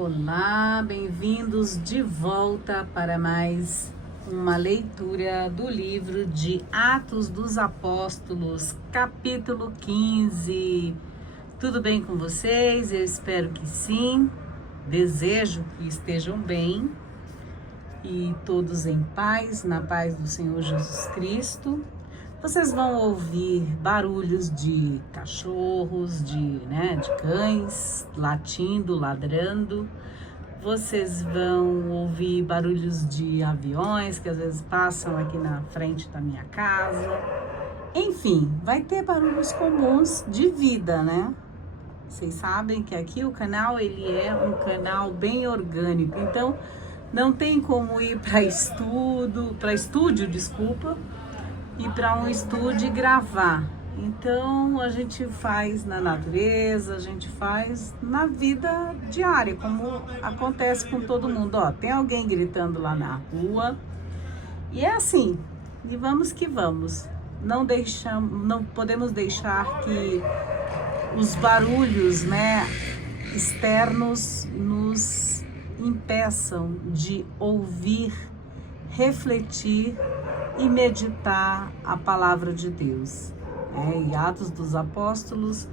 Olá, bem-vindos de volta para mais uma leitura do livro de Atos dos Apóstolos, capítulo 15. Tudo bem com vocês? Eu espero que sim. Desejo que estejam bem e todos em paz, na paz do Senhor Jesus Cristo. Vocês vão ouvir barulhos de cachorros, de cães latindo, ladrando. Vocês vão ouvir barulhos de aviões que às vezes passam aqui na frente da minha casa. Enfim, vai ter barulhos comuns de vida, né? Vocês sabem que aqui o canal ele é um canal bem orgânico, então não tem como ir para estúdio, ir para um estúdio e gravar. Então a gente faz na natureza, a gente faz na vida diária, como acontece com todo mundo. Ó, tem alguém gritando lá na rua e é assim. E vamos que vamos. Não podemos deixar que os barulhos, externos nos impeçam de ouvir, refletir e meditar a palavra de Deus. E Atos dos Apóstolos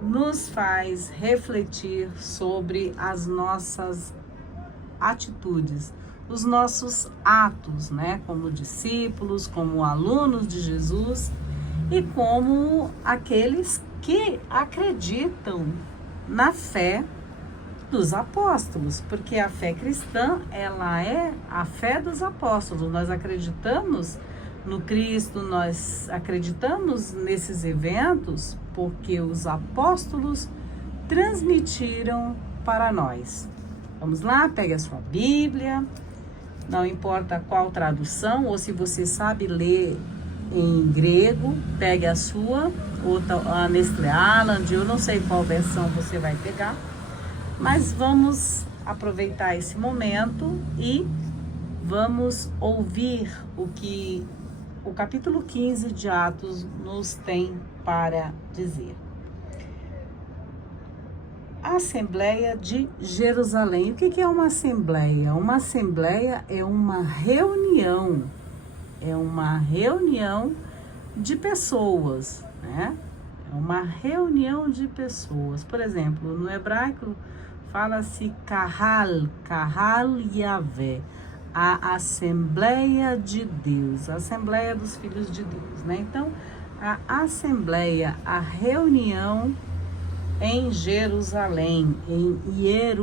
nos faz refletir sobre as nossas atitudes, os nossos atos, como discípulos, como alunos de Jesus e como aqueles que acreditam na fé dos apóstolos, porque a fé cristã, ela é a fé dos apóstolos. Nós acreditamos no Cristo, nós acreditamos nesses eventos porque os apóstolos transmitiram para nós. Vamos lá, pegue a sua Bíblia, não importa qual tradução, ou se você sabe ler em grego, pegue a sua, ou a Nestlé Aland, eu não sei qual versão você vai pegar, mas vamos aproveitar esse momento e vamos ouvir o que o capítulo 15 de Atos nos tem para dizer. A Assembleia de Jerusalém. O que é uma assembleia? Uma assembleia é uma reunião. É uma reunião de pessoas, É uma reunião de pessoas. Por exemplo, no hebraico fala-se Kahal Yahvé, a Assembleia de Deus, a Assembleia dos Filhos de Deus, Então, a Assembleia, a reunião em Jerusalém, em Jerusalém,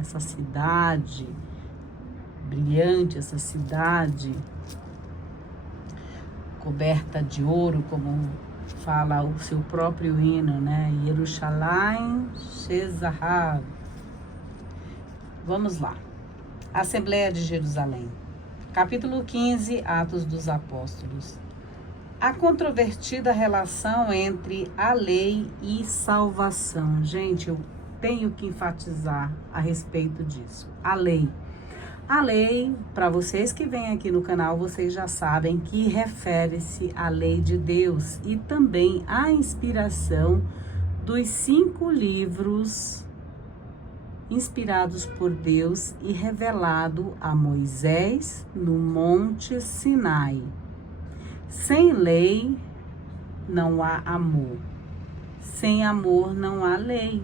Essa cidade brilhante, essa cidade coberta de ouro, como fala o seu próprio hino, Jerusalém Shezahav. Vamos lá. Assembleia de Jerusalém. Capítulo 15, Atos dos Apóstolos. A controvertida relação entre a lei e salvação. Gente, eu tenho que enfatizar a respeito disso. A lei. A lei, para vocês que vêm aqui no canal, vocês já sabem que refere-se à lei de Deus e também à inspiração dos 5 livros inspirados por Deus e revelado a Moisés no Monte Sinai. Sem lei não há amor. Sem amor não há lei.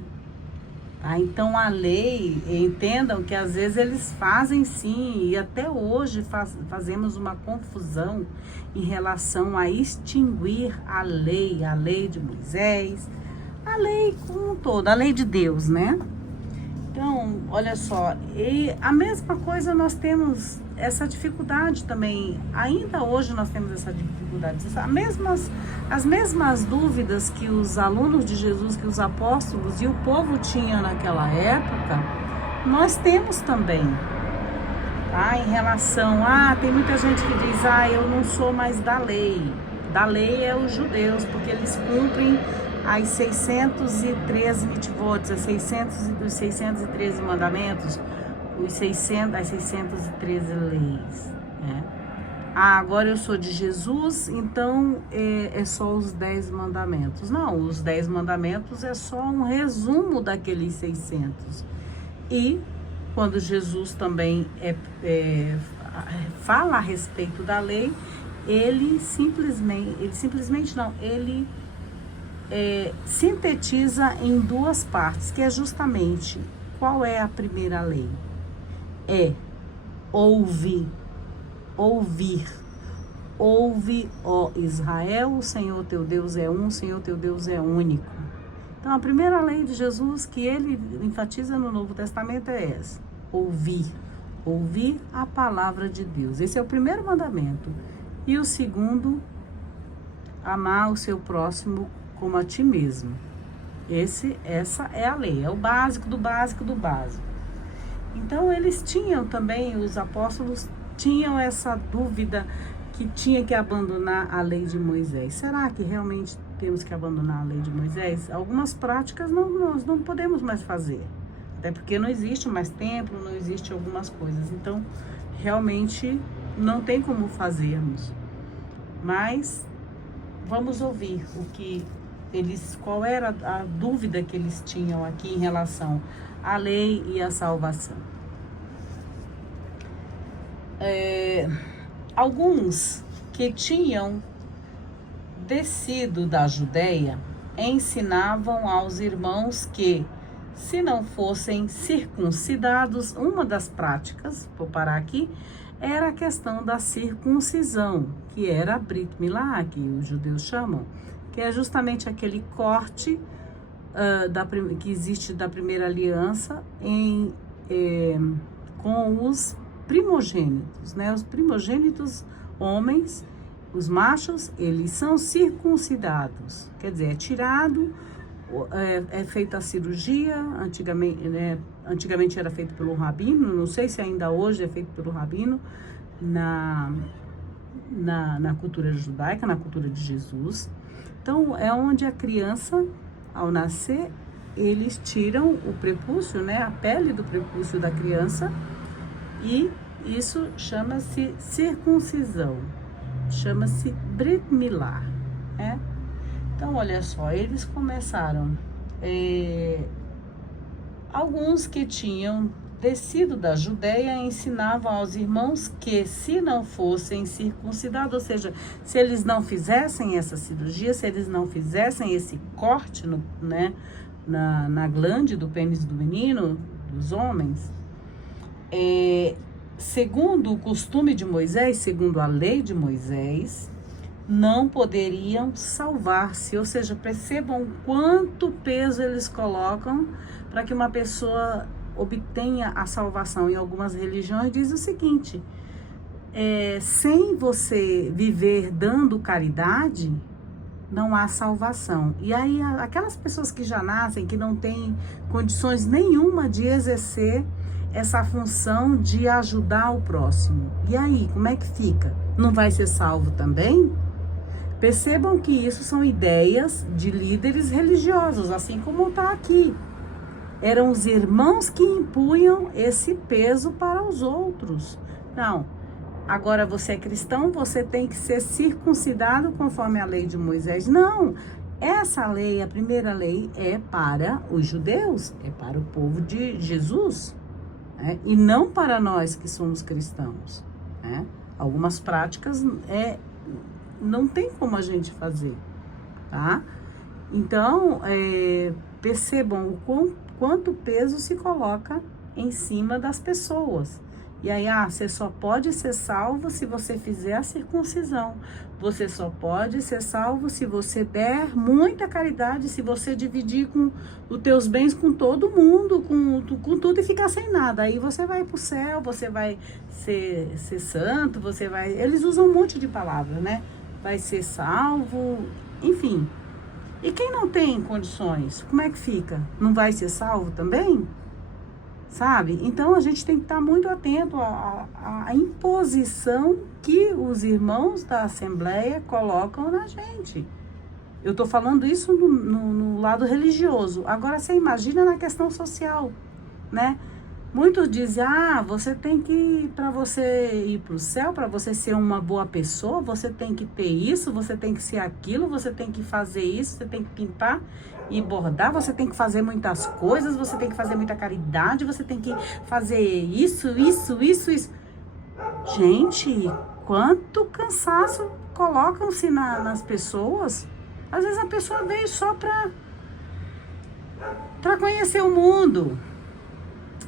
Então a lei, entendam que às vezes eles fazem sim, e até hoje fazemos uma confusão em relação a extinguir a lei de Moisés, a lei como um todo, a lei de Deus, Então, olha só, e a mesma coisa nós temos essa dificuldade também, ainda hoje nós temos essa dificuldade, as mesmas dúvidas que os alunos de Jesus, que os apóstolos e o povo tinham naquela época, nós temos também, em relação, tem muita gente que diz, eu não sou mais da lei é os judeus, porque eles cumprem as 613 mitzvot, dos 613 mandamentos, as 613 leis, agora eu sou de Jesus, então é só os 10 mandamentos. Não, os 10 mandamentos é só um resumo daqueles 600. E quando Jesus também fala a respeito da lei, ele sintetiza em 2 partes, que é justamente qual é a primeira lei? É ouvir. Ouve, ó Israel, o Senhor teu Deus é um, o Senhor teu Deus é único. Então, a primeira lei de Jesus que ele enfatiza no Novo Testamento é essa: ouvir a palavra de Deus. Esse é o primeiro mandamento. E o segundo, amar o seu próximo como a ti mesmo. Essa é a lei, é o básico do básico do básico. Então, eles tinham também, os apóstolos tinham essa dúvida que tinha que abandonar a lei de Moisés. Será que realmente temos que abandonar a lei de Moisés? Algumas práticas nós não podemos mais fazer, até porque não existe mais templo, não existe algumas coisas. Então, realmente não tem como fazermos. Mas vamos ouvir qual era a dúvida que eles tinham aqui em relação à lei e à salvação. Alguns que tinham descido da Judéia ensinavam aos irmãos que, se não fossem circuncidados, uma das práticas, vou parar aqui, era a questão da circuncisão, que era a Brit Milá, que os judeus chamam, que é justamente aquele corte que existe da primeira aliança com os primogênitos, né? Os primogênitos homens, os machos, eles são circuncidados, quer dizer, é tirado, é feita a cirurgia, antigamente era feito pelo rabino, não sei se ainda hoje é feito pelo rabino, na cultura judaica, na cultura de Jesus. Então, é onde a criança, ao nascer, eles tiram o prepúcio, né, a pele do prepúcio da criança, e isso chama-se circuncisão, chama-se Brit Milá, né? Então, olha só, eles começaram, alguns que tinham descido da Judéia ensinavam aos irmãos que, se não fossem circuncidados, ou seja, se eles não fizessem essa cirurgia, se eles não fizessem esse corte na glande do pênis do menino, dos homens, segundo o costume de Moisés, segundo a lei de Moisés, não poderiam salvar-se. Ou seja, percebam quanto peso eles colocam para que uma pessoa obtenha a salvação. Em algumas religiões diz o seguinte: sem você viver dando caridade, não há salvação. E aí aquelas pessoas que já nascem, que não têm condições nenhuma de exercer essa função de ajudar o próximo, e aí como é que fica? Não vai ser salvo também? Percebam que isso são ideias de líderes religiosos, assim como está aqui. Eram os irmãos que impunham esse peso para os outros. Não, agora você é cristão, você tem que ser circuncidado conforme a lei de Moisés. Não, essa lei, a primeira lei, é para os judeus, é para o povo de Jesus, né? E não para nós que somos cristãos, né? Algumas práticas não tem como a gente fazer, tá? Então, percebam o quanto peso se coloca em cima das pessoas. E aí, você só pode ser salvo se você fizer a circuncisão. Você só pode ser salvo se você der muita caridade, se você dividir com os teus bens com todo mundo, com tudo, e ficar sem nada. Aí você vai pro céu, você vai ser santo, você vai... Eles usam um monte de palavras, né? Vai ser salvo, enfim. E quem não tem condições, como é que fica? Não vai ser salvo também? Sabe? Então, a gente tem que estar muito atento à imposição que os irmãos da Assembleia colocam na gente. Eu estou falando isso no lado religioso. Agora, você imagina na questão social, né? Muitos dizem, você tem que, para você ir para o céu, para você ser uma boa pessoa, você tem que ter isso, você tem que ser aquilo, você tem que fazer isso, você tem que pintar e bordar, você tem que fazer muitas coisas, você tem que fazer muita caridade, você tem que fazer isso. Gente, quanto cansaço colocam-se nas pessoas. Às vezes a pessoa veio só para conhecer o mundo.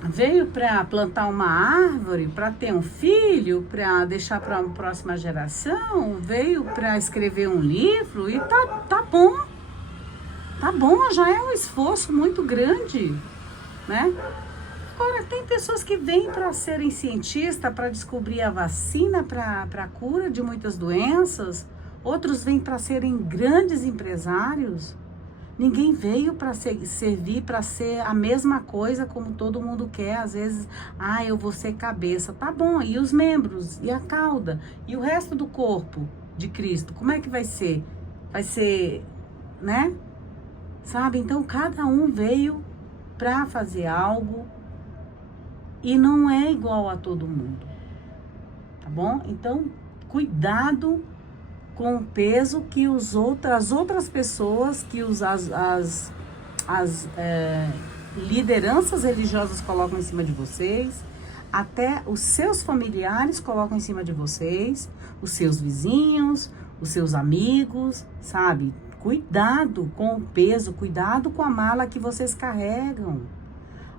Veio para plantar uma árvore, para ter um filho, para deixar para a próxima geração, veio para escrever um livro e tá bom. Tá bom, já é um esforço muito grande, né? Agora, tem pessoas que vêm para serem cientistas, para descobrir a vacina para a cura de muitas doenças. Outros vêm para serem grandes empresários. Ninguém veio para servir, para ser a mesma coisa como todo mundo quer. Às vezes, eu vou ser cabeça. Tá bom, e os membros, e a cauda, e o resto do corpo de Cristo? Como é que vai ser? Vai ser, né? Sabe? Então, cada um veio para fazer algo e não é igual a todo mundo. Tá bom? Então, cuidado com o peso que as outras pessoas, que as lideranças religiosas colocam em cima de vocês, até os seus familiares colocam em cima de vocês, os seus vizinhos, os seus amigos, sabe? Cuidado com o peso, cuidado com a mala que vocês carregam.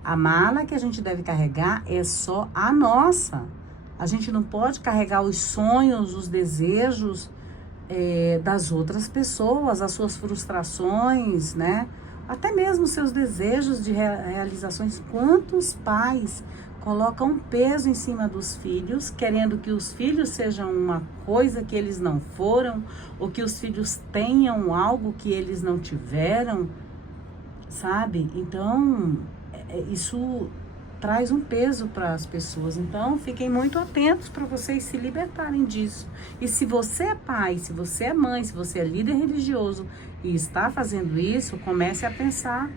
A mala que a gente deve carregar é só a nossa. A gente não pode carregar os sonhos, os desejos das outras pessoas, as suas frustrações, né? Até mesmo seus desejos de realizações. Quantos pais colocam peso em cima dos filhos, querendo que os filhos sejam uma coisa que eles não foram, ou que os filhos tenham algo que eles não tiveram, sabe? Então, isso traz um peso para as pessoas. Então, fiquem muito atentos para vocês se libertarem disso. E se você é pai, se você é mãe, se você é líder religioso e está fazendo isso, comece a pensar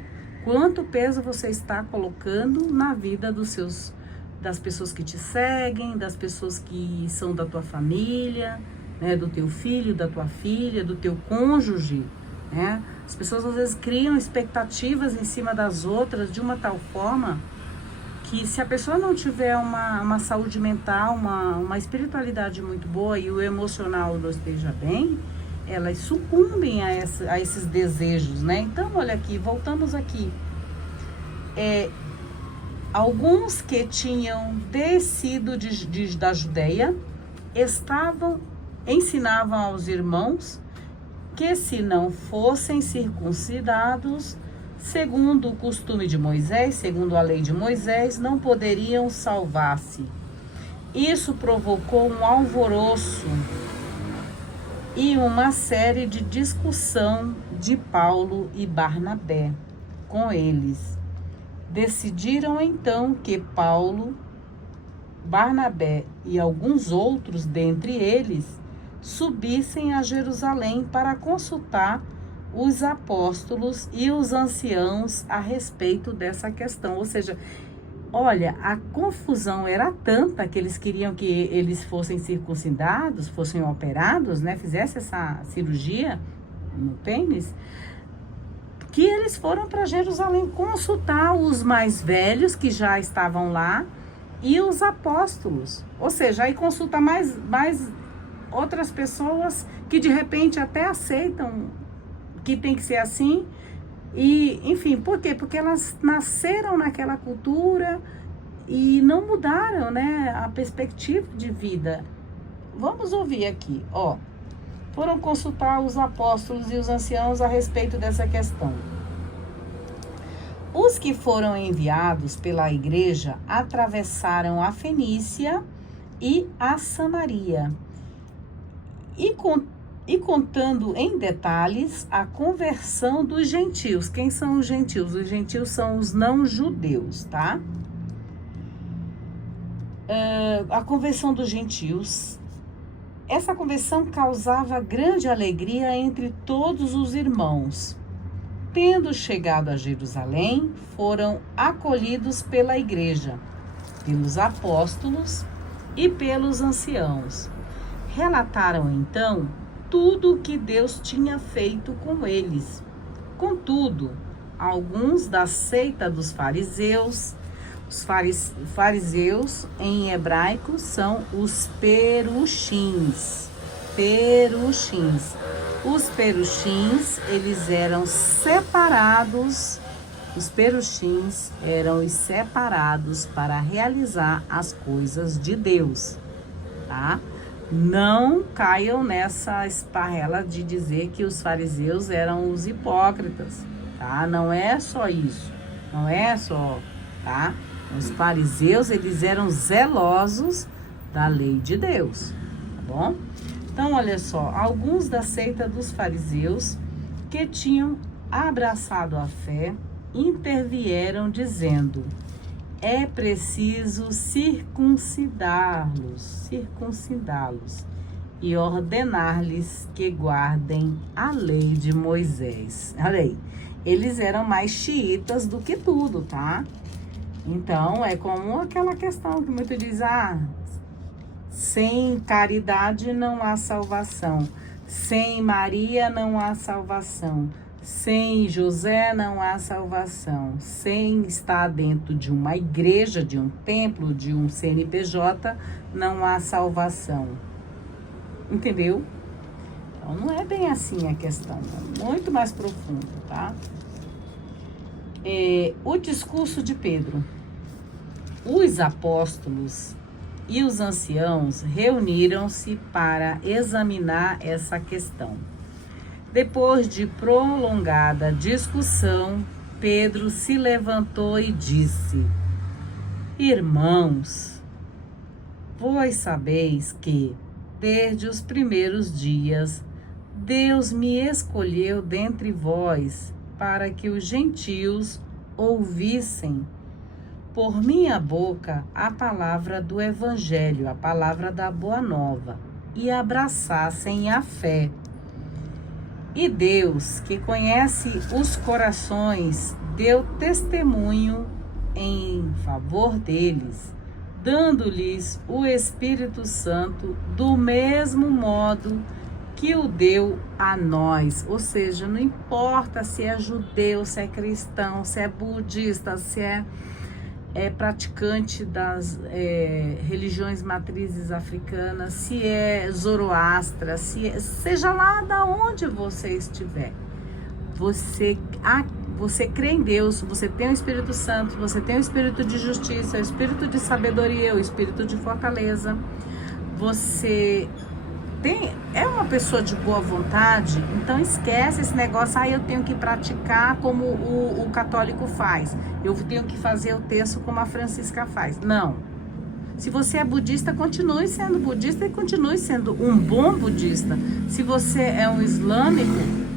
quanto peso você está colocando na vida das pessoas que te seguem, das pessoas que são da tua família, né, do teu filho, da tua filha, do teu cônjuge, né? As pessoas às vezes criam expectativas em cima das outras de uma tal forma que, se a pessoa não tiver uma saúde mental, uma espiritualidade muito boa e o emocional não esteja bem, elas sucumbem a esses desejos, né? Então, olha aqui, voltamos aqui. Alguns que tinham descido da Judeia ensinavam aos irmãos que, se não fossem circuncidados, segundo o costume de Moisés, segundo a lei de Moisés, não poderiam salvar-se. Isso provocou um alvoroço e uma série de discussão de Paulo e Barnabé com eles. Decidiram então que Paulo, Barnabé e alguns outros dentre eles subissem a Jerusalém para consultar os apóstolos e os anciãos a respeito dessa questão. Ou seja, olha, a confusão era tanta que eles queriam que eles fossem circuncidados, fossem operados, né, fizessem essa cirurgia no pênis, que eles foram para Jerusalém consultar os mais velhos que já estavam lá e os apóstolos. Ou seja, aí consulta mais outras pessoas que de repente até aceitam que tem que ser assim. E, enfim, por quê? Porque elas nasceram naquela cultura e não mudaram, né, a perspectiva de vida. Vamos ouvir aqui, ó. Foram consultar os apóstolos e os anciãos a respeito dessa questão. Os que foram enviados pela igreja atravessaram a Fenícia e a Samaria e contando em detalhes a conversão dos gentios. Quem são os gentios? Os gentios são os não-judeus, tá? A conversão dos gentios. Essa conversão causava grande alegria entre todos os irmãos. Tendo chegado a Jerusalém, foram acolhidos pela igreja. pelos apóstolos e pelos anciãos. Relataram então tudo o que Deus tinha feito com eles. Contudo, alguns da seita dos fariseus, os fariseus em hebraico são os perushins. Os perushins, eles eram separados. Os perushins eram os separados para realizar as coisas de Deus, tá? Não caiam nessa esparrela de dizer que os fariseus eram os hipócritas, tá? Não é só isso, não é só, tá? Os fariseus, eles eram zelosos da lei de Deus, tá bom? Então, olha só, alguns da seita dos fariseus que tinham abraçado a fé intervieram dizendo: é preciso circuncidá-los e ordenar-lhes que guardem a lei de Moisés. Olha aí, eles eram mais xiitas do que tudo, tá? Então, é como aquela questão que muito diz, sem caridade não há salvação, sem Maria não há salvação, sem José não há salvação, sem estar dentro de uma igreja, de um templo, de um CNPJ, não há salvação. Entendeu? Então, não é bem assim a questão, é muito mais profundo, tá? O discurso de Pedro. Os apóstolos e os anciãos reuniram-se para examinar essa questão. Depois de prolongada discussão, Pedro se levantou e disse: irmãos, vós sabeis que, desde os primeiros dias, Deus me escolheu dentre vós para que os gentios ouvissem por minha boca a palavra do evangelho, a palavra da boa nova, e abraçassem a fé. E Deus, que conhece os corações, deu testemunho em favor deles, dando-lhes o Espírito Santo do mesmo modo que o deu a nós. Ou seja, não importa se é judeu, se é cristão, se é budista, se é praticante das religiões matrizes africanas, se é zoroastra, seja lá da onde você estiver, você crê em Deus, você tem o Espírito Santo, você tem o Espírito de justiça, o Espírito de sabedoria, o Espírito de fortaleza, você é uma pessoa de boa vontade, então esquece esse negócio, eu tenho que praticar como o católico faz, eu tenho que fazer o texto como a Francisca faz. Não. Se você é budista, continue sendo budista e continue sendo um bom budista. Se você é um islâmico,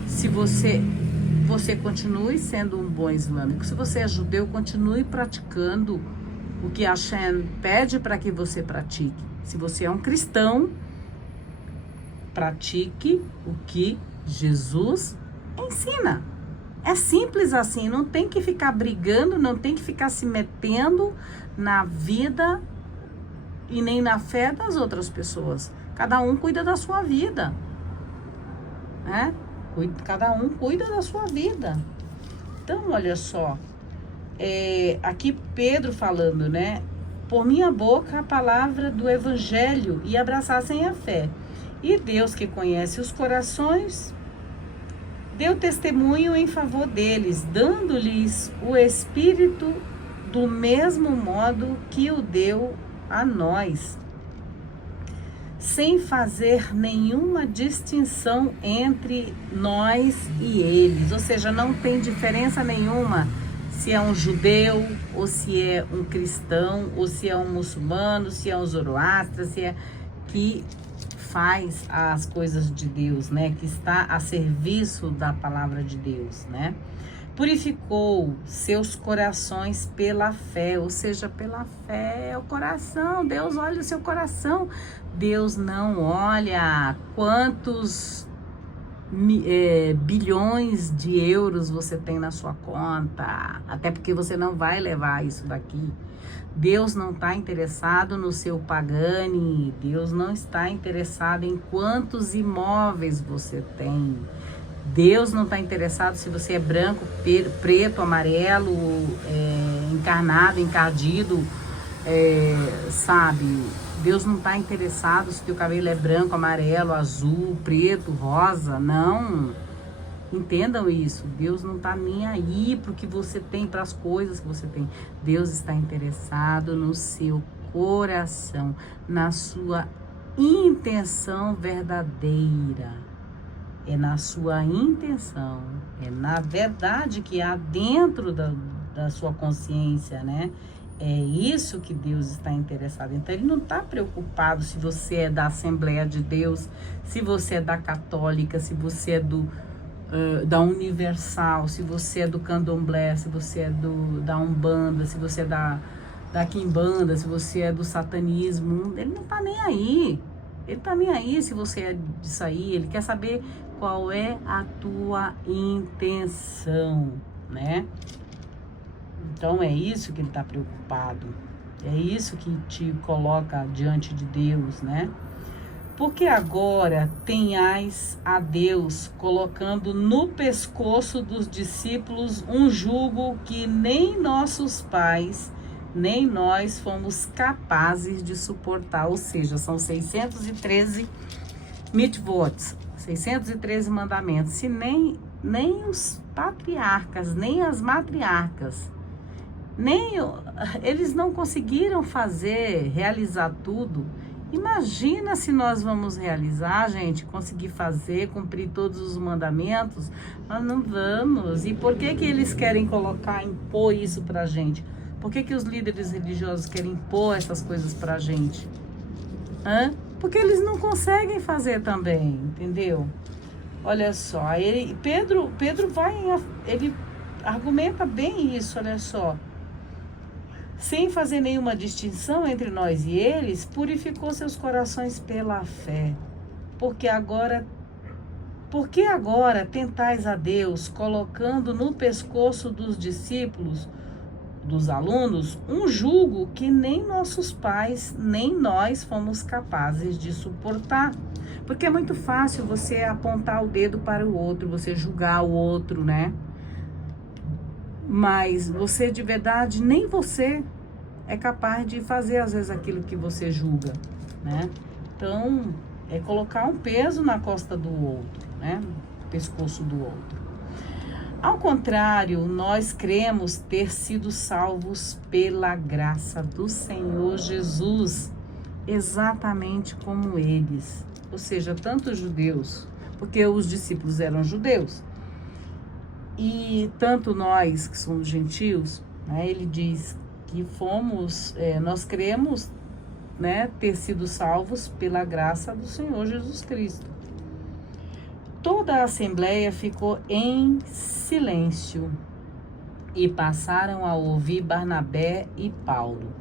se você continue sendo um bom islâmico. Se você é judeu, continue praticando o que Hashem pede para que você pratique. Se você é um cristão, pratique o que Jesus ensina. É simples assim, não tem que ficar brigando, não tem que ficar se metendo na vida e nem na fé das outras pessoas. Cada um cuida da sua vida, né? Cada um cuida da sua vida. Então, olha só, aqui Pedro falando, né? Por minha boca a palavra do evangelho e abraçassem a fé. E Deus, que conhece os corações, deu testemunho em favor deles, dando-lhes o Espírito do mesmo modo que o deu a nós, sem fazer nenhuma distinção entre nós e eles. Ou seja, não tem diferença nenhuma se é um judeu, ou se é um cristão, ou se é um muçulmano, se é um zoroastra, se é que faz as coisas de Deus, né? Que está a serviço da palavra de Deus, né? Purificou seus corações pela fé, ou seja, pela fé é o coração. Deus olha o seu coração. Deus não olha quantos bilhões de euros você tem na sua conta, até porque você não vai levar isso daqui. Deus não está interessado no seu Pagani, Deus não está interessado em quantos imóveis você tem. Deus não está interessado se você é branco, preto, amarelo, encarnado, encardido, sabe? Deus não está interessado se o teu cabelo é branco, amarelo, azul, preto, rosa, não. Entendam isso. Deus não está nem aí para o que você tem, para as coisas que você tem. Deus está interessado no seu coração, na sua intenção verdadeira. É na sua intenção, é na verdade que há dentro da sua consciência, né? É isso que Deus está interessado. Então, Ele não está preocupado se você é da Assembleia de Deus, se você é da Católica, se você é da Universal, se você é do Candomblé, se você é da Umbanda, se você é da Quimbanda, se você é do satanismo. Ele não está nem aí. Ele tá nem aí se você é disso aí. Ele quer saber qual é a tua intenção, né? Então é isso que ele tá preocupado. É isso que te coloca diante de Deus, né? Porque agora tenhais a Deus colocando no pescoço dos discípulos um jugo que nem nossos pais, nem nós fomos capazes de suportar. Ou seja, são 613 mitzvot, 613 mandamentos. Se nem os patriarcas, nem as matriarcas, eles não conseguiram realizar tudo. Imagina se nós vamos realizar, gente, conseguir fazer, cumprir todos os mandamentos. Nós não vamos. E por que eles querem impor isso pra gente? Por que os líderes religiosos querem impor essas coisas pra gente? Porque eles não conseguem fazer também, entendeu? Olha só, Pedro ele argumenta bem isso, olha só. Sem fazer nenhuma distinção entre nós e eles, purificou seus corações pela fé. Porque agora tentais a Deus, colocando no pescoço dos discípulos, dos alunos, um jugo que nem nossos pais, nem nós fomos capazes de suportar. Porque é muito fácil você apontar o dedo para o outro, você julgar o outro, né? Mas você de verdade, nem você é capaz de fazer às vezes aquilo que você julga, né? Então, é colocar um peso na costa do outro, né? No pescoço do outro. Ao contrário, nós cremos ter sido salvos pela graça do Senhor Jesus, exatamente como eles. Ou seja, tanto os judeus, porque os discípulos eram judeus, e tanto nós que somos gentios, né, ele diz que nós cremos, né, ter sido salvos pela graça do Senhor Jesus Cristo. Toda a assembleia ficou em silêncio e passaram a ouvir Barnabé e Paulo,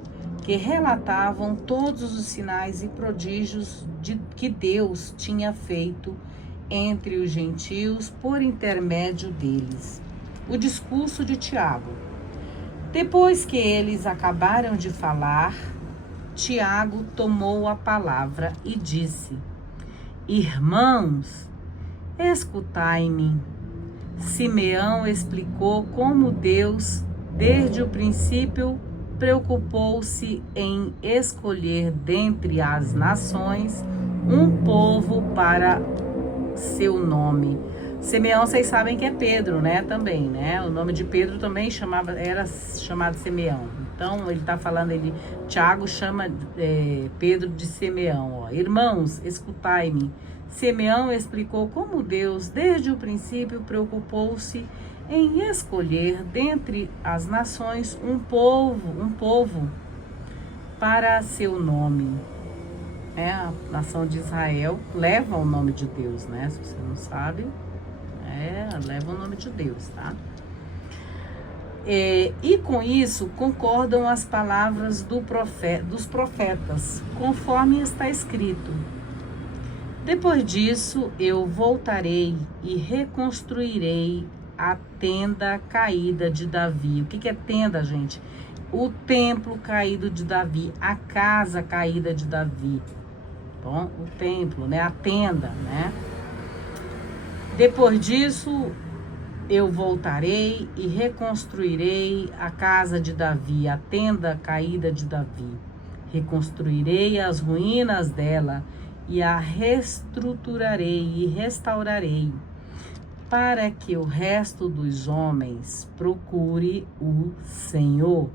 que relatavam todos os sinais e prodígios que Deus tinha feito entre os gentios por intermédio deles. O discurso de Tiago. Depois que eles acabaram de falar, Tiago tomou a palavra e disse: Irmãos, escutai-me. Simeão explicou como Deus, desde o princípio, preocupou-se em escolher dentre as nações um povo para seu nome. Simeão, vocês sabem que é Pedro, né? Também, né? O nome de Pedro também era chamado Simeão. Então, ele está falando, Tiago chama Pedro de Simeão. Ó. Irmãos, escutai-me. Simeão explicou como Deus, desde o princípio, preocupou-se em escolher dentre as nações um povo para seu nome. A nação de Israel leva o nome de Deus, né? Se você não sabe, leva o nome de Deus, tá? E com isso concordam as palavras dos profetas, conforme está escrito: Depois disso, eu voltarei e reconstruirei a tenda caída de Davi. O que é tenda, gente? O templo caído de Davi, a casa caída de Davi. Bom, o templo, né? A tenda, né? Depois disso, eu voltarei e reconstruirei a casa de Davi, a tenda caída de Davi. Reconstruirei as ruínas dela e a reestruturarei e restaurarei, para que o resto dos homens procure o Senhor.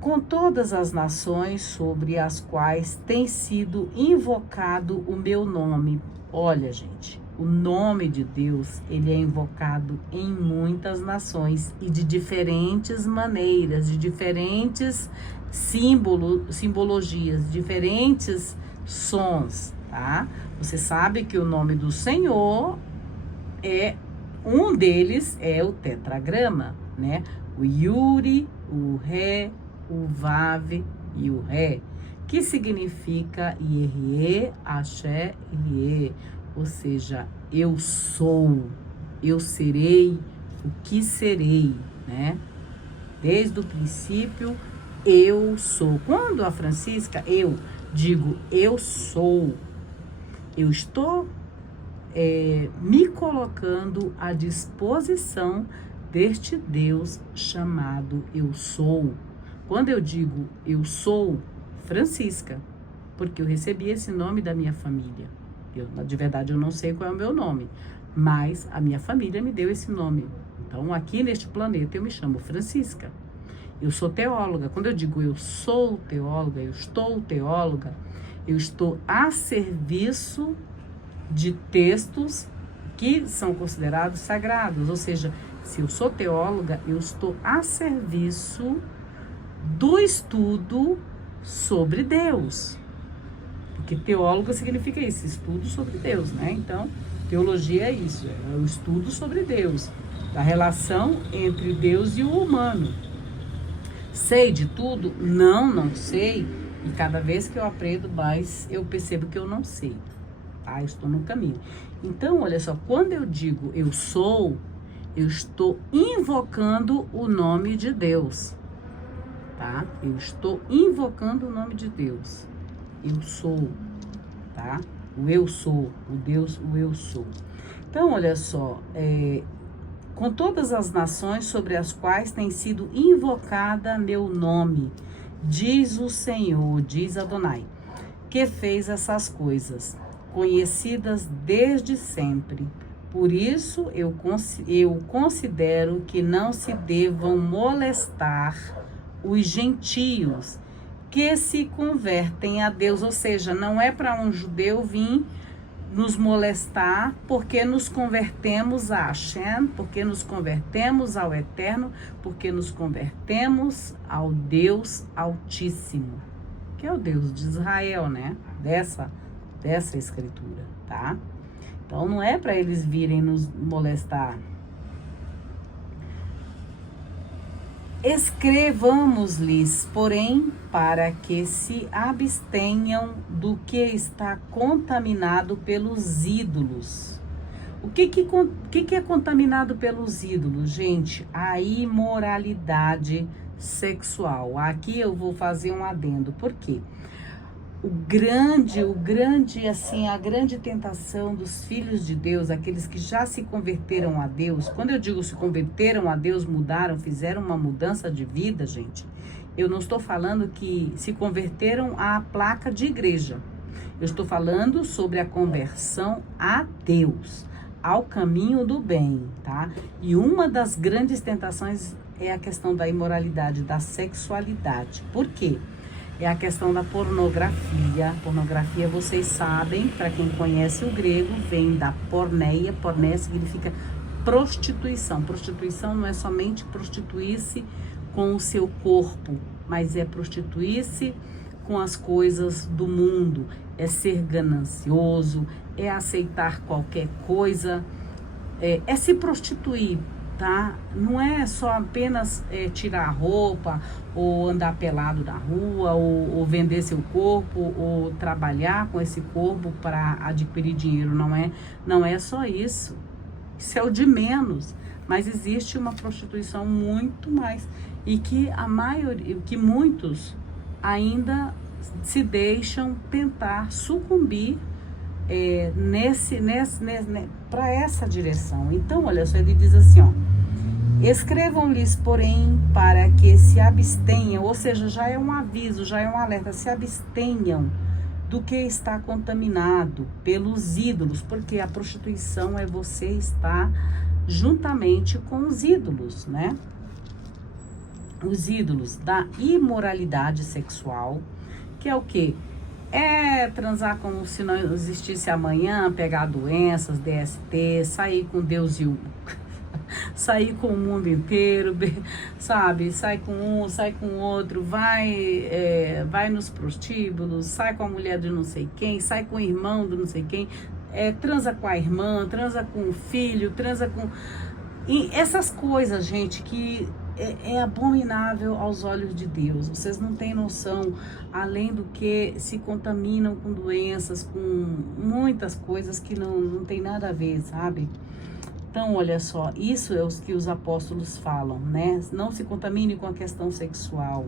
Com todas as nações sobre as quais tem sido invocado o meu nome. Olha, gente, o nome de Deus, ele é invocado em muitas nações e de diferentes maneiras, de diferentes simbologias, diferentes sons, tá? Você sabe que o nome do Senhor um deles é o tetragrama, né? O Yuri, o Ré, o Vav e o Ré, que significa Yirê, Axé, Rie, ou seja, eu sou, eu serei, o que serei, né? Desde o princípio, eu sou. Quando a Francisca, eu digo eu sou, eu estou me colocando à disposição deste Deus chamado eu sou. Quando eu digo eu sou Francisca, porque eu recebi esse nome da minha família. De verdade, eu não sei qual é o meu nome, mas a minha família me deu esse nome. Então, aqui neste planeta, eu me chamo Francisca. Eu sou teóloga. Quando eu digo eu sou teóloga, eu estou a serviço de textos que são considerados sagrados. Ou seja, se eu sou teóloga, eu estou a serviço do estudo sobre Deus. Porque teólogo significa isso, estudo sobre Deus, né? Então, teologia é isso, é o estudo sobre Deus, da relação entre Deus e o humano. Sei de tudo? Não sei. E cada vez que eu aprendo mais, eu percebo que eu não sei. Tá? Eu estou no caminho. Então, olha só, quando eu digo eu sou, eu estou invocando o nome de Deus. Tá? Eu estou invocando o nome de Deus. Eu sou, tá? O eu sou, o Deus, o eu sou. Então, olha só, com todas as nações sobre as quais tem sido invocada meu nome, diz o Senhor, diz Adonai, que fez essas coisas, conhecidas desde sempre. Por isso, eu considero que não se devam molestar os gentios que se convertem a Deus. Ou seja, não é para um judeu vir nos molestar porque nos convertemos a Hashem, porque nos convertemos ao Eterno, porque nos convertemos ao Deus Altíssimo, que é o Deus de Israel, né? Dessa escritura, tá? Então, não é para eles virem nos molestar. Escrevamos-lhes, porém, para que se abstenham do que está contaminado pelos ídolos. O que é contaminado pelos ídolos, gente? A imoralidade sexual. Aqui eu vou fazer um adendo. Por quê? A grande tentação dos filhos de Deus, aqueles que já se converteram a Deus, quando eu digo se converteram a Deus, mudaram, fizeram uma mudança de vida, gente, eu não estou falando que se converteram à placa de igreja. Eu estou falando sobre a conversão a Deus, ao caminho do bem, tá? E uma das grandes tentações é a questão da imoralidade, da sexualidade. Por quê? É a questão da pornografia. Pornografia, vocês sabem, para quem conhece o grego, vem da porneia. Porneia significa prostituição. Prostituição não é somente prostituir-se com o seu corpo, mas é prostituir-se com as coisas do mundo. É ser ganancioso, é aceitar qualquer coisa, é se prostituir tá? Não é só apenas tirar a roupa, ou andar pelado na rua, ou vender seu corpo, ou trabalhar com esse corpo para adquirir dinheiro. Não é só isso. Isso é o de menos. Mas existe uma prostituição muito mais, e que a maioria, que muitos ainda se deixam tentar sucumbir para essa direção. Então, olha só, ele diz assim, ó: escrevam-lhes, porém, para que se abstenham, ou seja, já é um aviso, já é um alerta, se abstenham do que está contaminado pelos ídolos, porque a prostituição é você estar juntamente com os ídolos, né? Os ídolos da imoralidade sexual, que é o quê? É transar como se não existisse amanhã, pegar doenças, DST, sair com Deus e o... sair com o mundo inteiro, sabe? Sai com um, sai com o outro, vai nos prostíbulos, sai com a mulher de não sei quem, sai com o irmão de não sei quem, transa com a irmã, transa com o filho, transa com... E essas coisas, gente, que é abominável aos olhos de Deus. Vocês não têm noção, além do que se contaminam com doenças, com muitas coisas que não tem nada a ver, sabe? Então, olha só, isso é o que os apóstolos falam, né? Não se contamine com a questão sexual.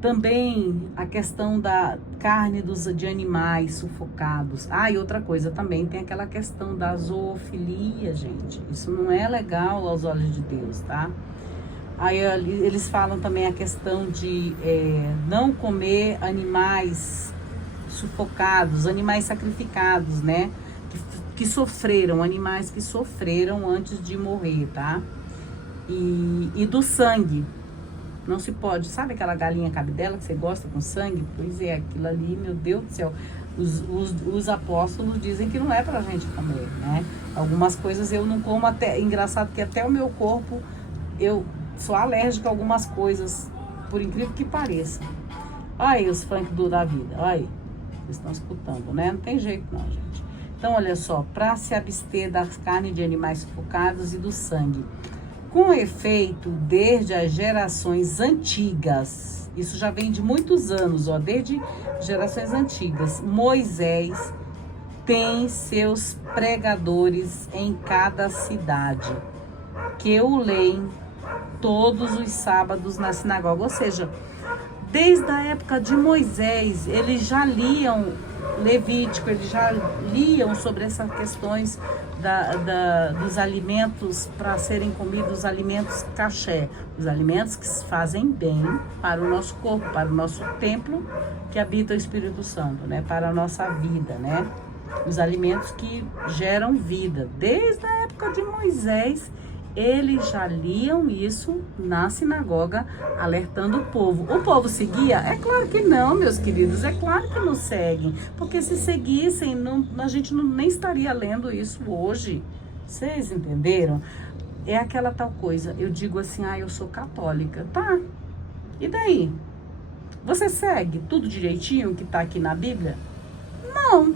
Também a questão da carne de animais sufocados. E outra coisa também, tem aquela questão da zoofilia, gente. Isso não é legal aos olhos de Deus, tá? Aí eles falam também a questão de não comer animais sufocados, animais sacrificados, né? Que sofreram, animais que sofreram antes de morrer, tá? E do sangue. Não se pode, sabe aquela galinha cabidela que você gosta com sangue? Pois é, aquilo ali, meu Deus do céu. Os apóstolos dizem que não é pra gente comer, né? Algumas coisas eu não como, até engraçado que até o meu corpo, eu sou alérgica a algumas coisas, por incrível que pareça. Olha aí os funk da vida, olha aí. Vocês estão escutando, né? Não tem jeito não, gente. Então, olha só, para se abster das carnes de animais sufocados e do sangue. Com efeito, desde as gerações antigas, isso já vem de muitos anos, ó, desde gerações antigas, Moisés tem seus pregadores em cada cidade, que o leem todos os sábados na sinagoga. Ou seja, desde a época de Moisés, eles já liam Levítico, eles já liam sobre essas questões dos alimentos para serem comidos, os alimentos caché, os alimentos que fazem bem para o nosso corpo, para o nosso templo que habita o Espírito Santo, né? Para a nossa vida, né? Os alimentos que geram vida. Desde a época de Moisés, eles já liam isso na sinagoga, alertando o povo. O povo seguia? É claro que não, meus queridos, é claro que não seguem. Porque se seguissem, a gente nem estaria lendo isso hoje. Vocês entenderam? É aquela tal coisa, eu digo assim, eu sou católica. Tá, e daí? Você segue tudo direitinho que tá aqui na Bíblia? Não.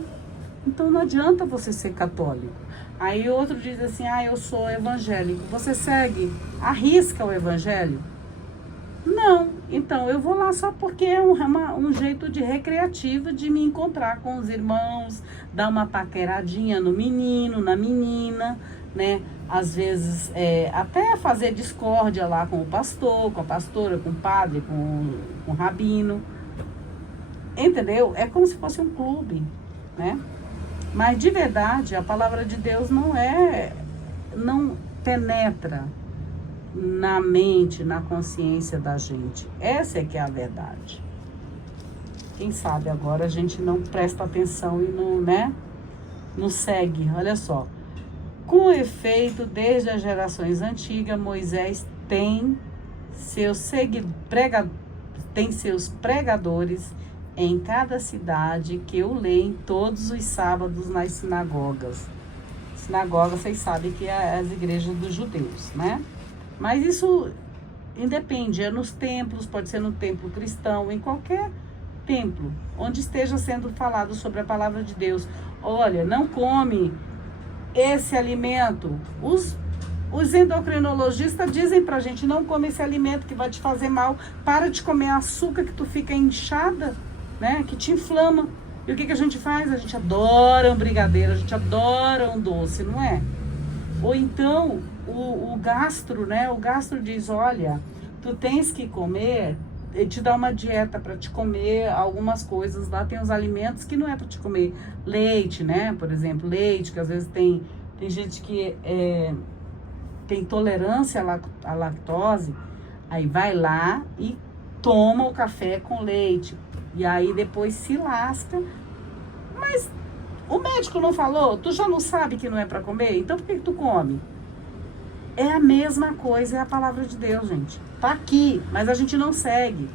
Então não adianta você ser católico. Aí outro diz assim, eu sou evangélico. Você segue, arrisca o evangelho? Não. Então eu vou lá só porque é um jeito de recreativo de me encontrar com os irmãos, dar uma paqueradinha no menino, na menina, né? Às vezes até fazer discórdia lá com o pastor, com a pastora, com o padre, com o rabino. Entendeu? É como se fosse um clube, né? Mas de verdade, a palavra de Deus não penetra na mente, na consciência da gente. Essa é que é a verdade. Quem sabe agora a gente não presta atenção e não segue. Olha só. Com efeito, desde as gerações antigas, Moisés tem seus pregadores em cada cidade, que o leem todos os sábados nas sinagogas. Sinagoga, vocês sabem que é as igrejas dos judeus, né? Mas isso independe, é nos templos, pode ser no templo cristão, em qualquer templo, onde esteja sendo falado sobre a palavra de Deus. Olha, não come esse alimento. Os Os endocrinologistas dizem pra gente, não come esse alimento que vai te fazer mal. Para de comer açúcar que tu fica inchada, né? Que te inflama. E o que a gente faz? A gente adora um brigadeiro, a gente adora um doce, não é? Ou então, o gastro, né? O gastro diz, olha, tu tens que comer, ele te dá uma dieta para te comer algumas coisas. Lá tem os alimentos que não é para te comer. Leite, né? Por exemplo, leite, que às vezes tem gente que tem intolerância à lactose, aí vai lá e toma o café com leite. E aí depois se lasca. Mas o médico não falou? Tu já não sabe que não é para comer? Então por que tu come? É a mesma coisa, é a palavra de Deus, gente. Tá aqui, mas a gente não segue.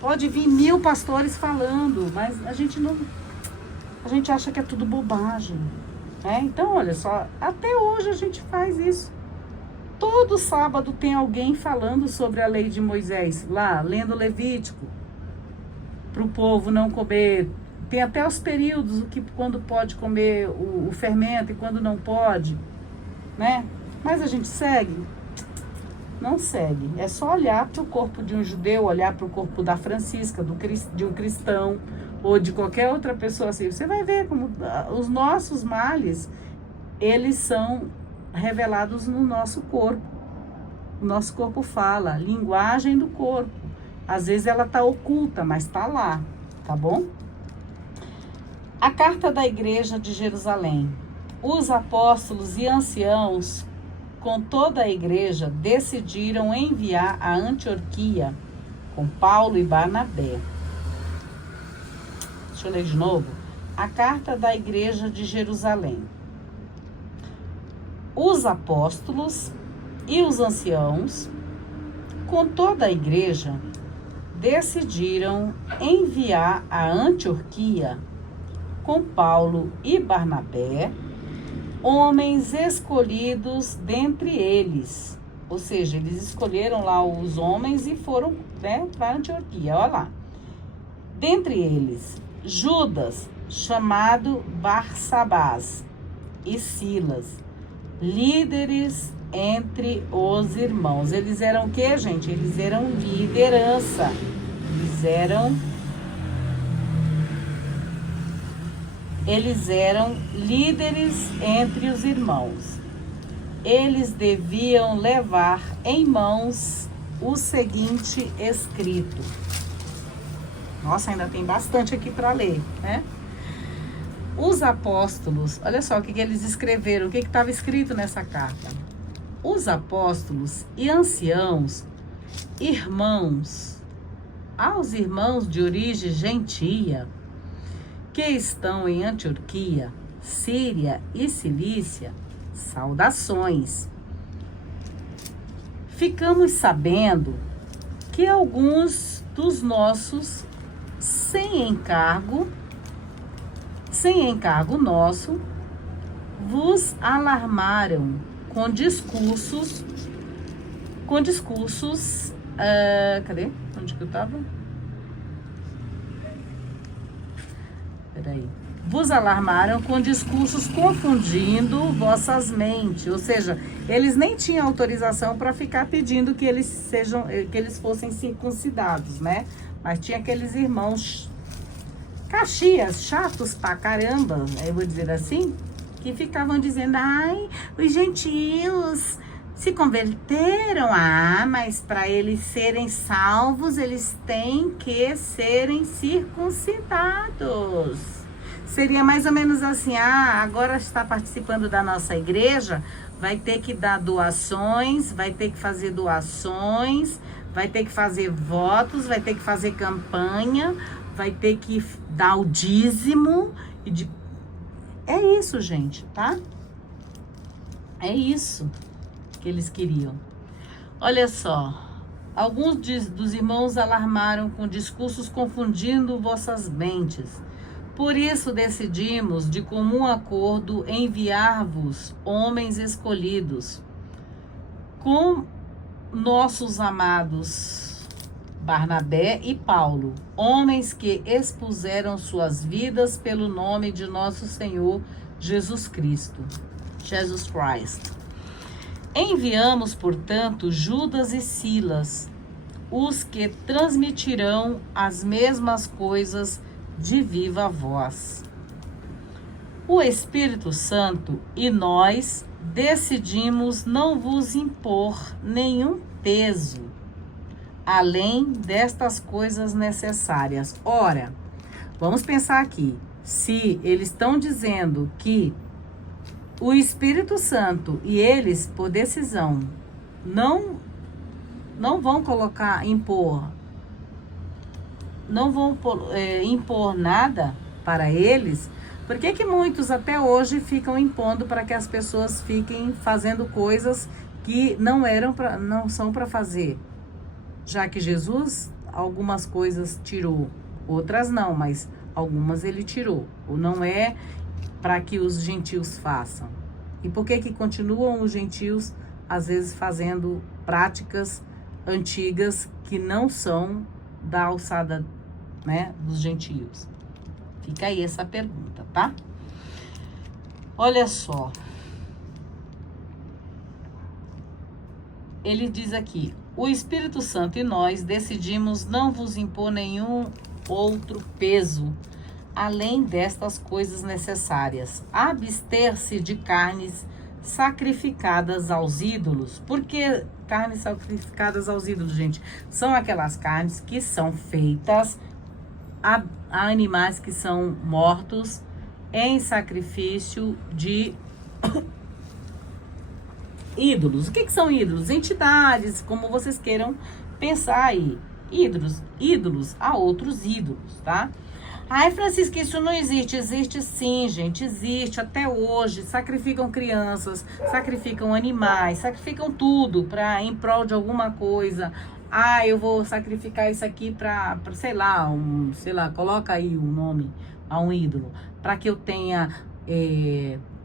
Pode vir 1000 pastores falando, mas a gente acha que é tudo bobagem. Então, olha só, até hoje a gente faz isso. Todo sábado tem alguém falando sobre a lei de Moisés, lá, lendo Levítico, para o povo não comer. Tem até os períodos, quando pode comer o fermento e quando não pode, né? Mas a gente segue? Não segue. É só olhar para o corpo de um judeu, olhar para o corpo da Francisca, de um cristão, ou de qualquer outra pessoa assim. Você vai ver como os nossos males, eles são revelados no nosso corpo. O nosso corpo fala, linguagem do corpo. Às vezes ela está oculta, mas está lá, tá bom? A carta da igreja de Jerusalém. Os apóstolos e anciãos, com toda a igreja, decidiram enviar a Antioquia com Paulo e Barnabé. Deixa eu ler de novo. A carta da igreja de Jerusalém. Os apóstolos e os anciãos, com toda a igreja, decidiram enviar a Antioquia com Paulo e Barnabé, homens escolhidos dentre eles. Ou seja, eles escolheram lá os homens e foram, né, para Antioquia. Olha lá. Dentre eles, Judas, chamado Barsabás, e Silas, líderes entre os irmãos. Eles eram o quê, gente? Eles eram liderança. Eles eram líderes entre os irmãos. Eles deviam levar em mãos o seguinte escrito. Nossa, ainda tem bastante aqui para ler, né? Os apóstolos, olha só o que eles escreveram, o que estava escrito nessa carta. Os apóstolos e anciãos, irmãos, aos irmãos de origem gentia, que estão em Antioquia, Síria e Cilícia, saudações. Ficamos sabendo que alguns dos nossos, sem encargo nosso, vos alarmaram com discursos, cadê? Onde que eu estava? Peraí. Vos alarmaram com discursos confundindo vossas mentes. Ou seja, eles nem tinham autorização para ficar pedindo que eles fossem circuncidados, né? Mas tinha aqueles irmãos caxias, chatos pra caramba, eu vou dizer assim, que ficavam dizendo, ai, os gentios se converteram, mas para eles serem salvos, eles têm que serem circuncidados. Seria mais ou menos assim, agora está participando da nossa igreja, vai ter que dar doações, vai ter que fazer doações, vai ter que fazer votos, vai ter que fazer campanha, vai ter que dar o dízimo. É isso, gente, tá? É isso que eles queriam. Olha só, alguns dos irmãos alarmaram com discursos confundindo vossas mentes. Por isso decidimos, de comum acordo, enviar-vos homens escolhidos, com nossos amados Barnabé e Paulo, homens que expuseram suas vidas pelo nome de nosso Senhor Jesus Cristo. Enviamos, portanto, Judas e Silas, os que transmitirão as mesmas coisas de viva voz. O Espírito Santo e nós decidimos não vos impor nenhum peso, além destas coisas necessárias. Ora, vamos pensar aqui, se eles estão dizendo que o Espírito Santo e eles, por decisão, não vão impor nada para eles, por que muitos até hoje ficam impondo para que as pessoas fiquem fazendo coisas que não são para fazer? Já que Jesus, algumas coisas tirou, outras não, mas algumas ele tirou. Ou não é para que os gentios façam. E por que continuam os gentios, às vezes, fazendo práticas antigas que não são da alçada, né, dos gentios? Fica aí essa pergunta, tá? Olha só. Ele diz aqui: o Espírito Santo e nós decidimos não vos impor nenhum outro peso, além destas coisas necessárias. Abster-se de carnes sacrificadas aos ídolos. Por que carnes sacrificadas aos ídolos, gente? São aquelas carnes que são feitas a animais que são mortos em sacrifício de ídolos. O que são ídolos? Entidades, como vocês queiram pensar aí. Ídolos a outros ídolos, tá? Ai, Francisca, isso não existe. Existe sim, gente, existe até hoje. Sacrificam crianças, sacrificam animais, sacrificam tudo em prol de alguma coisa. Ah, eu vou sacrificar isso aqui para sei lá, coloca aí um nome a um ídolo, para que eu tenha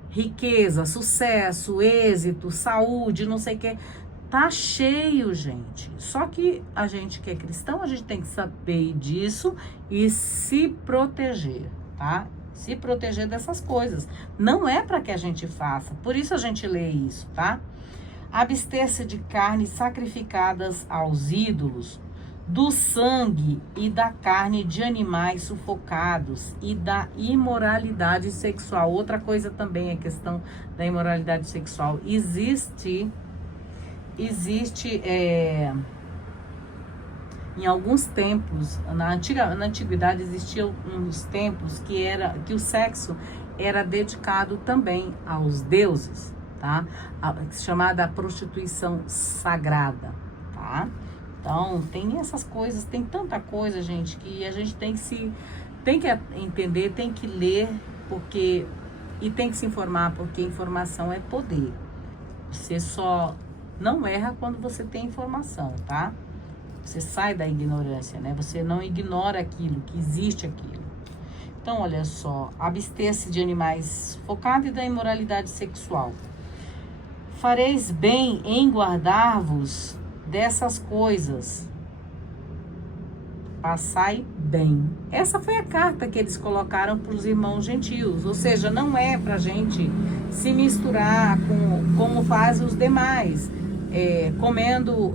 riqueza, sucesso, êxito, saúde, não sei o que. Tá cheio, gente. Só que a gente que é cristão, a gente tem que saber disso e se proteger, tá? Se proteger dessas coisas. Não é para que a gente faça. Por isso a gente lê isso, tá? Abster-se de carnes sacrificadas aos ídolos, do sangue e da carne de animais sufocados e da imoralidade sexual. Outra coisa também é a questão da imoralidade sexual. Existe em alguns templos, na antiguidade existiam uns templos que o sexo era dedicado também aos deuses, tá? Chamada prostituição sagrada, tá? Então, tem essas coisas, tem tanta coisa, gente, que a gente tem que entender, tem que ler, e tem que se informar, porque informação é poder. Você só não erra quando você tem informação, tá? Você sai da ignorância, né? Você não ignora aquilo, que existe aquilo. Então, olha só, abster-se de animais focados e da imoralidade sexual. Fareis bem em guardar-vos dessas coisas. Passai bem. Essa foi a carta que eles colocaram para os irmãos gentios. Ou seja, não é para a gente se misturar como fazem os demais. Comendo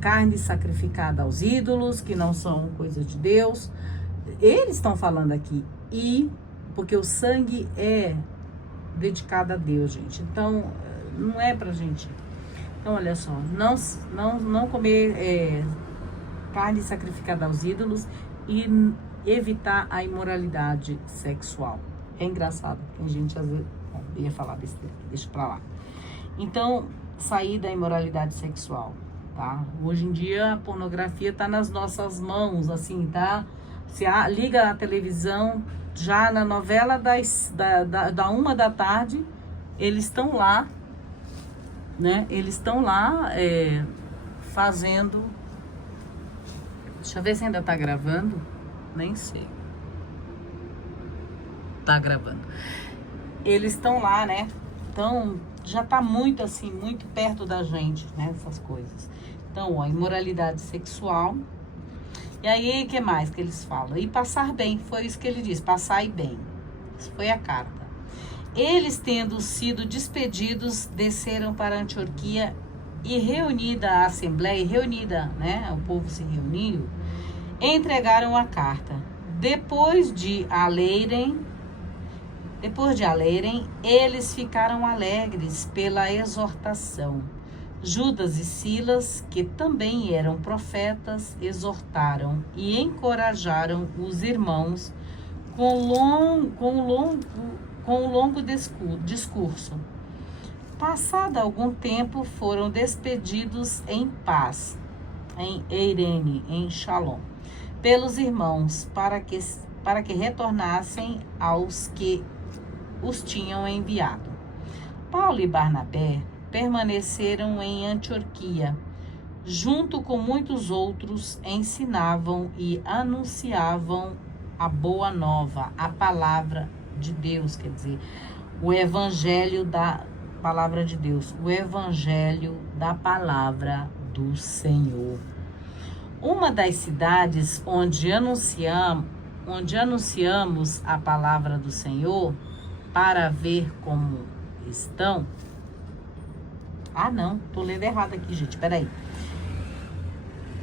carne sacrificada aos ídolos, que não são coisas de Deus. Eles estão falando aqui. Porque o sangue é dedicado a Deus, gente. Então, não é pra gente. Então, olha só. Não comer carne sacrificada aos ídolos e evitar a imoralidade sexual. É engraçado. Tem gente, às vezes... Bom, eu ia falar besteira. Deixa pra lá. Então... sair da imoralidade sexual, tá? Hoje em dia a pornografia tá nas nossas mãos, assim, tá? Você liga a televisão, já na novela da 1h, eles estão lá, né? Eles estão lá fazendo... Deixa eu ver se ainda tá gravando. Nem sei. Tá gravando. Eles estão lá, né? Então... já tá muito assim, muito perto da gente, né, essas coisas. Então, ó, imoralidade sexual. E aí, o que mais que eles falam? E passar bem, foi isso que ele diz, passar bem. Isso foi a carta. Eles, tendo sido despedidos, desceram para Antioquia e, reunida a assembleia, né, o povo se reuniu, entregaram a carta. Depois de a lerem, eles ficaram alegres pela exortação. Judas e Silas, que também eram profetas, exortaram e encorajaram os irmãos com um longo discurso. Passado algum tempo, foram despedidos em paz, em Eirene, em Shalom, pelos irmãos, para que retornassem aos que os tinham enviado. Paulo e Barnabé permaneceram em Antioquia. Junto com muitos outros, ensinavam e anunciavam a boa nova, a palavra de Deus, quer dizer, o evangelho da palavra de Deus, o evangelho da palavra do Senhor. Uma das cidades onde anunciamos a palavra do Senhor, para ver como estão. Ah, não, tô lendo errado aqui, gente, peraí.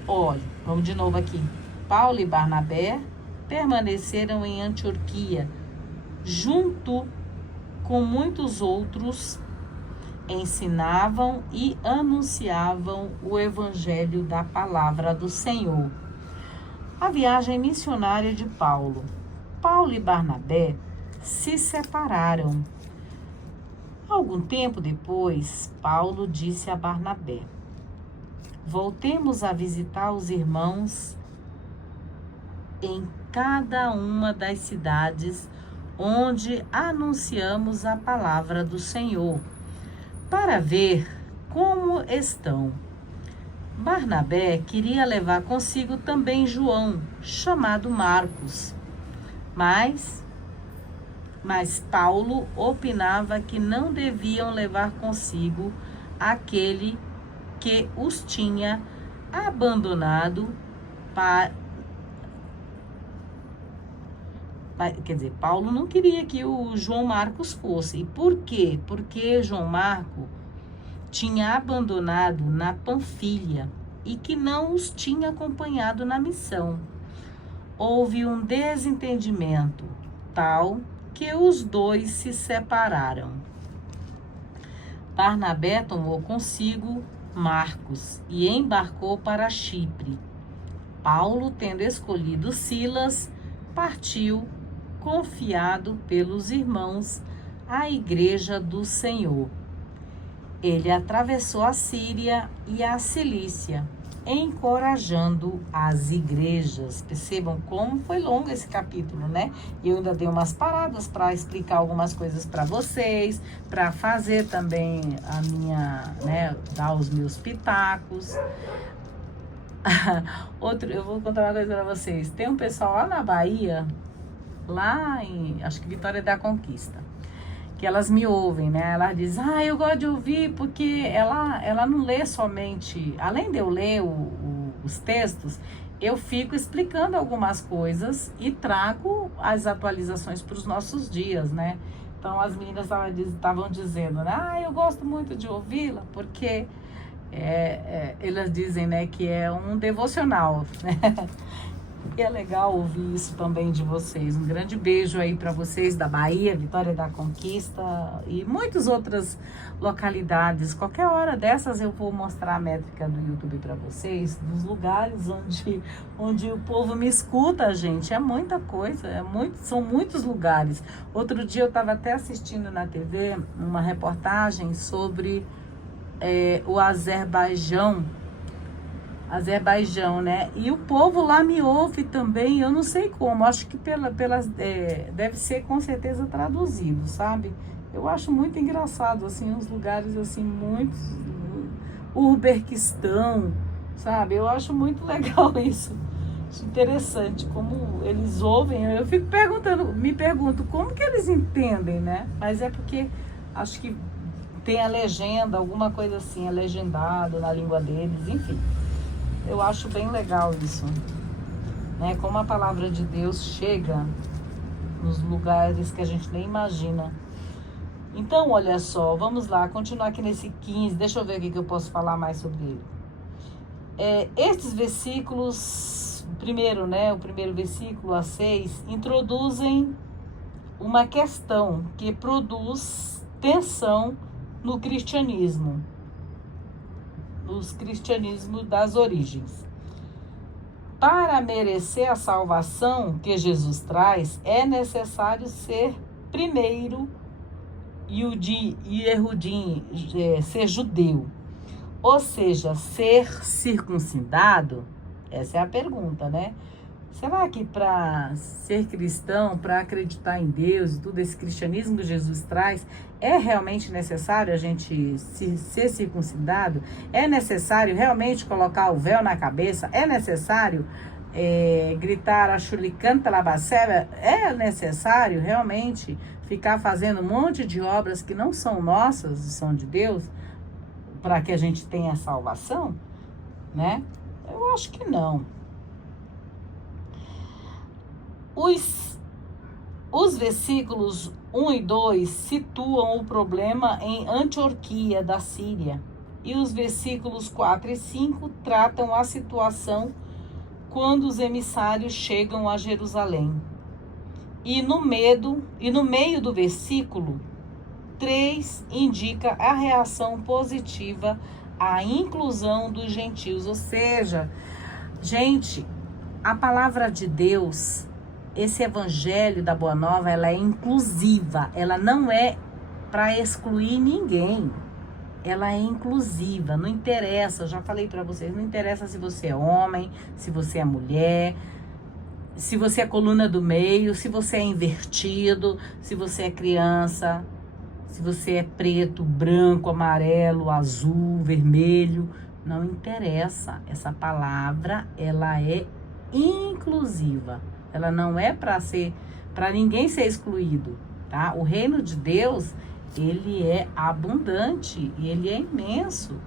Olha, vamos de novo aqui. Paulo e Barnabé permaneceram em Antioquia, junto com muitos outros, ensinavam e anunciavam o evangelho da palavra do Senhor. A viagem missionária de Paulo. Paulo e Barnabé se separaram. Algum tempo depois, Paulo disse a Barnabé: voltemos a visitar os irmãos em cada uma das cidades onde anunciamos a palavra do Senhor, para ver como estão. Barnabé queria levar consigo também João, chamado Marcos, mas Paulo opinava que não deviam levar consigo aquele que os tinha abandonado quer dizer, Paulo não queria que o João Marcos fosse. E por quê? Porque João Marcos tinha abandonado na Panfilha e que não os tinha acompanhado na missão. Houve um desentendimento tal que os dois se separaram. Barnabé tomou consigo Marcos e embarcou para Chipre. Paulo, tendo escolhido Silas, partiu, confiado pelos irmãos, à igreja do Senhor. Ele atravessou a Síria e a Cilícia, encorajando as igrejas. Percebam como foi longo esse capítulo, né? E eu ainda dei umas paradas para explicar algumas coisas para vocês, para fazer também a minha, né, dar os meus pitacos. Eu vou contar uma coisa para vocês. Tem um pessoal lá na Bahia, lá em, acho que Vitória da Conquista, que elas me ouvem, né? Ela diz: eu gosto de ouvir porque ela não lê somente, além de eu ler os textos, eu fico explicando algumas coisas e trago as atualizações para os nossos dias, né? Então as meninas estavam dizendo, né? Eu gosto muito de ouvi-la porque elas dizem, né, que é um devocional, né? E é legal ouvir isso também de vocês. Um grande beijo aí para vocês da Bahia, Vitória da Conquista e muitas outras localidades. Qualquer hora dessas eu vou mostrar a métrica do YouTube para vocês, dos lugares onde o povo me escuta, gente. É muita coisa, são muitos lugares. Outro dia eu estava até assistindo na TV uma reportagem sobre o Azerbaijão, né? E o povo lá me ouve também, eu não sei como, acho que deve ser com certeza traduzido, sabe? Eu acho muito engraçado, assim, uns lugares assim, muito Uzbequistão, sabe? Eu acho muito legal isso, acho interessante como eles ouvem. Eu fico me pergunto como que eles entendem, né? Mas é porque acho que tem a legenda, alguma coisa assim, é legendado na língua deles, enfim. Eu acho bem legal isso, né? Como a palavra de Deus chega nos lugares que a gente nem imagina. Então, olha só, vamos lá, continuar aqui nesse 15, deixa eu ver o que eu posso falar mais sobre ele. Estes versículos, primeiro, né, o primeiro versículo a 6, introduzem uma questão que produz tensão no cristianismo das origens. Para merecer a salvação que Jesus traz, é necessário ser primeiro ser judeu. Ou seja, ser circuncidado? Essa é a pergunta, né? Será que para ser cristão, para acreditar em Deus e tudo esse cristianismo que Jesus traz, é realmente necessário a gente ser circuncidado? É necessário realmente colocar o véu na cabeça? É necessário gritar achulicanta labacera? É necessário realmente ficar fazendo um monte de obras que não são nossas, são de Deus, para que a gente tenha salvação, né? Eu acho que não. Os versículos 1 e 2 situam o problema em Antioquia da Síria. E os versículos 4 e 5 tratam a situação quando os emissários chegam a Jerusalém. E no meio do versículo 3 indica a reação positiva à inclusão dos gentios. Ou seja, gente, a palavra de Deus, esse evangelho da Boa Nova, ela é inclusiva, ela não é para excluir ninguém, ela é inclusiva, não interessa, eu já falei para vocês, não interessa se você é homem, se você é mulher, se você é coluna do meio, se você é invertido, se você é criança, se você é preto, branco, amarelo, azul, vermelho, não interessa, essa palavra, ela é inclusiva. Ela não é para ninguém ser excluído, tá? O reino de Deus, ele é abundante, ele é imenso.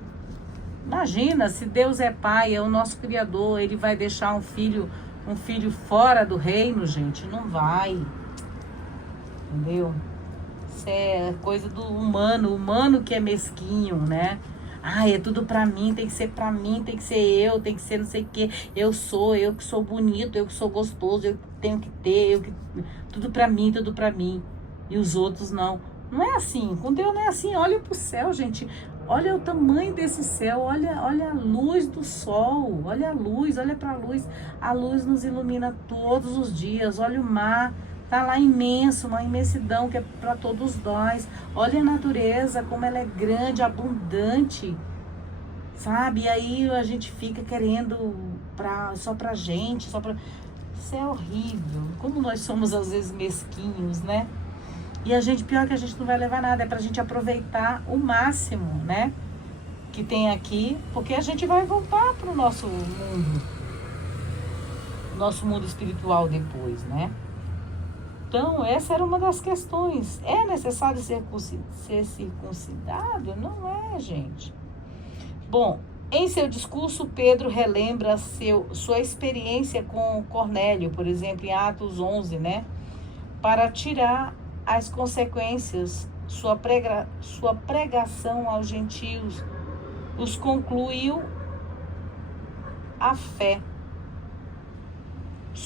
Imagina, se Deus é pai, é o nosso criador, ele vai deixar um filho fora do reino, gente? Não vai. Entendeu? Isso é coisa do humano que é mesquinho, né? É tudo pra mim, tem que ser pra mim, tem que ser eu, tem que ser não sei o quê. Eu que sou bonito, eu que sou gostoso, eu que tenho que ter, tudo pra mim, tudo pra mim. E os outros não. Não é assim, com Deus não é assim. Olha pro céu, gente. Olha o tamanho desse céu, olha a luz do sol, olha a luz, olha pra luz. A luz nos ilumina todos os dias, olha o mar. Tá lá imenso, uma imensidão que é para todos nós. Olha a natureza, como ela é grande, abundante, sabe? E aí a gente fica querendo só pra gente, Isso é horrível. Como nós somos às vezes mesquinhos, né? E a gente, pior que a gente não vai levar nada, é pra gente aproveitar o máximo, né? Que tem aqui, porque a gente vai voltar pro nosso mundo espiritual depois, né? Então, essa era uma das questões. É necessário ser circuncidado? Não é, gente. Bom, em seu discurso, Pedro relembra sua experiência com Cornélio, por exemplo, em Atos 11, né? Para tirar as consequências, sua pregação aos gentios os concluiu a fé.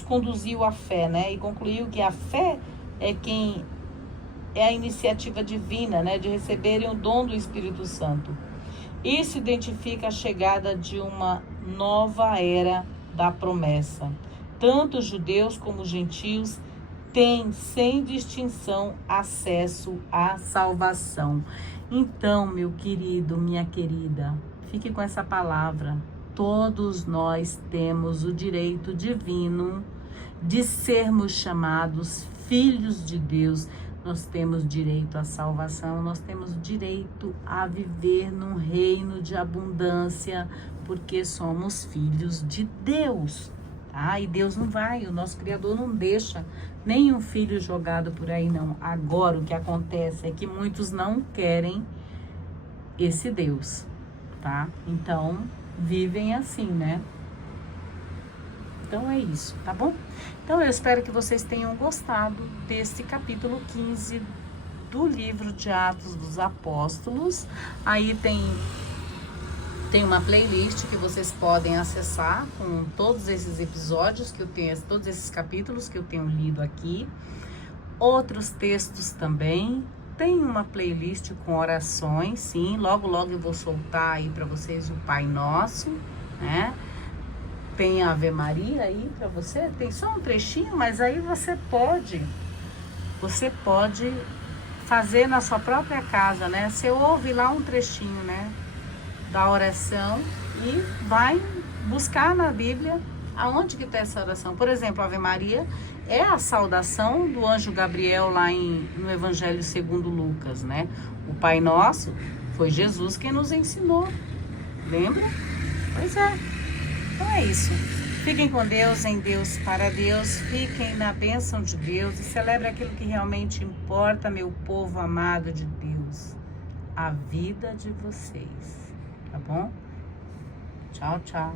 Conduziu à fé, né? E concluiu que a fé é a iniciativa divina, né? De receberem o dom do Espírito Santo. Isso identifica a chegada de uma nova era da promessa. Tanto judeus como gentios têm, sem distinção, acesso à salvação. Então, meu querido, minha querida, fique com essa palavra. Todos nós temos o direito divino de sermos chamados filhos de Deus. Nós temos direito à salvação, nós temos direito a viver num reino de abundância, porque somos filhos de Deus, tá? E Deus não vai, o nosso Criador não deixa nenhum filho jogado por aí, não. Agora, o que acontece é que muitos não querem esse Deus, tá? Então, vivem assim, né? Então é isso, tá bom? Então eu espero que vocês tenham gostado desse capítulo 15 do livro de Atos dos Apóstolos. Aí tem uma playlist que vocês podem acessar com todos esses episódios que eu tenho, todos esses capítulos que eu tenho lido aqui. Outros textos também. Tem uma playlist com orações, sim. Logo, logo eu vou soltar aí para vocês o Pai Nosso, né? Tem a Ave Maria aí para você. Tem só um trechinho, mas aí você pode fazer na sua própria casa, né? Você ouve lá um trechinho, né, da oração e vai buscar na Bíblia aonde que está essa oração. Por exemplo, a Ave Maria é a saudação do anjo Gabriel lá no Evangelho segundo Lucas, né? O Pai Nosso foi Jesus quem nos ensinou. Lembra? Pois é. Então é isso. Fiquem com Deus, em Deus, para Deus. Fiquem na bênção de Deus e celebre aquilo que realmente importa, meu povo amado de Deus. A vida de vocês. Tá bom? Tchau, tchau.